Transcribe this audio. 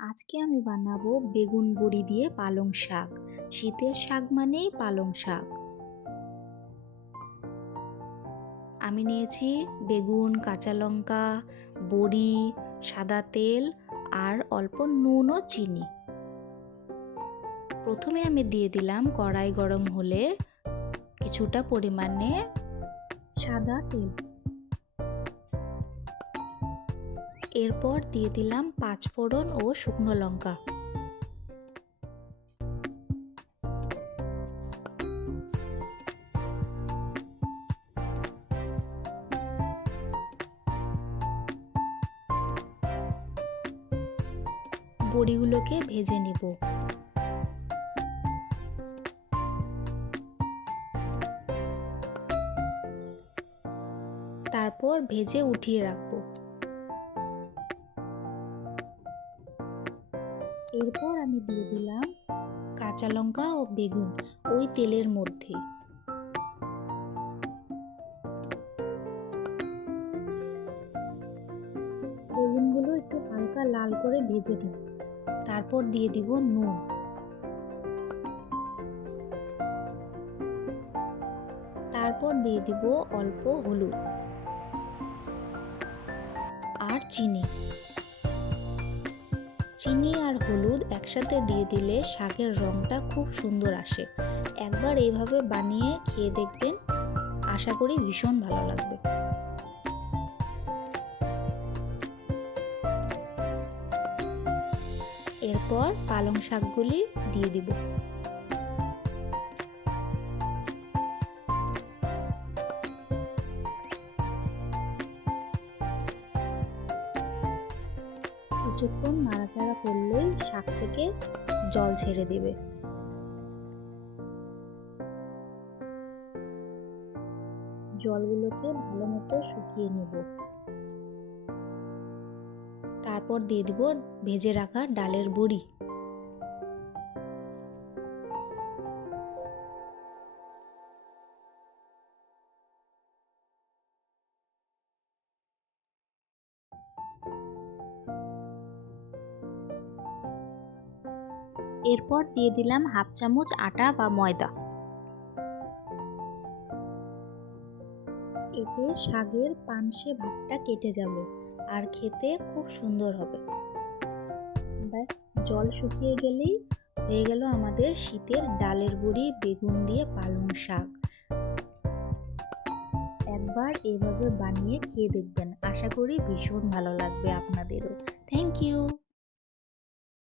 আজকে আমি বানাবো বেগুন বড়ি দিয়ে পালং শাক। শীতের শাক মানেই পালং শাক। আমি নিয়েছি বেগুন, কাঁচা লঙ্কা, বড়ি, সাদা তেল আর অল্প নুন ও চিনি। প্রথমে আমি দিয়ে দিলাম কড়াই গরম হলে কিছুটা পরিমাণে সাদা তেল। এরপর দিয়ে দিলাম 5 ফোড়ন ও শুকনো লঙ্কা। বড়িগুলোকে ভেজে নিব। তারপর ভেজে উঠিয়ে রাখবো। এরপর আমি দিয়ে দিলাম কাঁচা লঙ্কা ও বেগুন ওই তেলের মধ্যে। বেগুনগুলো একটু হালকা লাল করে ভেজে নিব। তারপর দিয়ে দিব নুন। তারপর দিয়ে দিব অল্প হলুদ আর চিনি। চিনি আর হলুদ একসাথে দিয়ে দিলে শাকের রংটা খুব সুন্দর আসে। একবার এইভাবে বানিয়ে খেয়ে দেখবেন, আশা করি ভীষণ ভালো লাগবে। এরপর পালং শাকগুলি দিয়ে দিব। কিছুক্ষণ নাড়াচাড়া করলেই শাক থেকে জল ছেড়ে দেবে। জলগুলোকে ভালো মতো শুকিয়ে নেব। তারপর দিয়ে দিব ভেজে রাখা ডালের বড়ি। এরপর দিয়ে দিলাম হাফ চামচ আটা বা ময়দা। এতে শাকের পানসে ভাবটা কেটে যাবে আর খেতে খুব সুন্দর হবে। ব্যাস, জল শুকিয়ে গেলেই হয়ে গেল আমাদের শীতের ডালের বড়ি বেগুন দিয়ে পালং শাক। একবার এভাবে বানিয়ে খেয়ে দেখবেন, আশা করি ভীষণ ভালো লাগবে আপনাদেরও। Thank you.